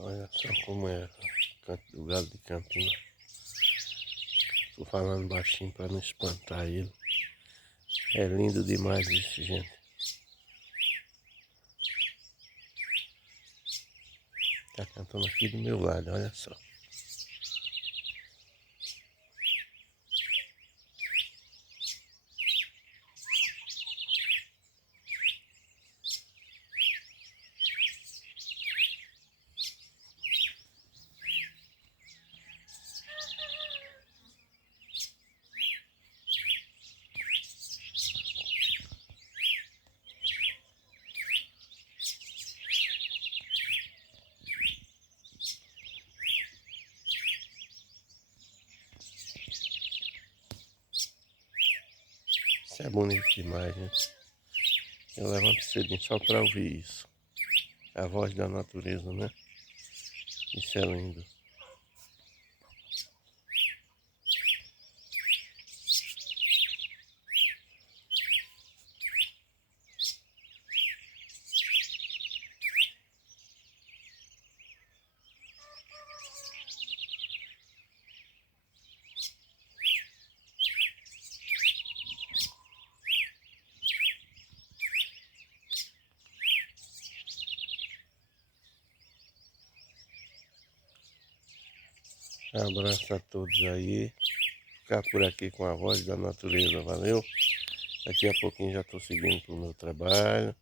Olha só como é o canto do galo de Campina. Tô falando baixinho para não espantar ele. É lindo demais isso, gente. Tá cantando aqui do meu lado, olha só. Isso é bonito demais, gente. Eu levanto cedinho só para ouvir isso. A voz da natureza, né? Isso é lindo. Abraço a todos aí. Ficar por aqui com a voz da natureza, valeu? Daqui a pouquinho já estou seguindo para o meu trabalho.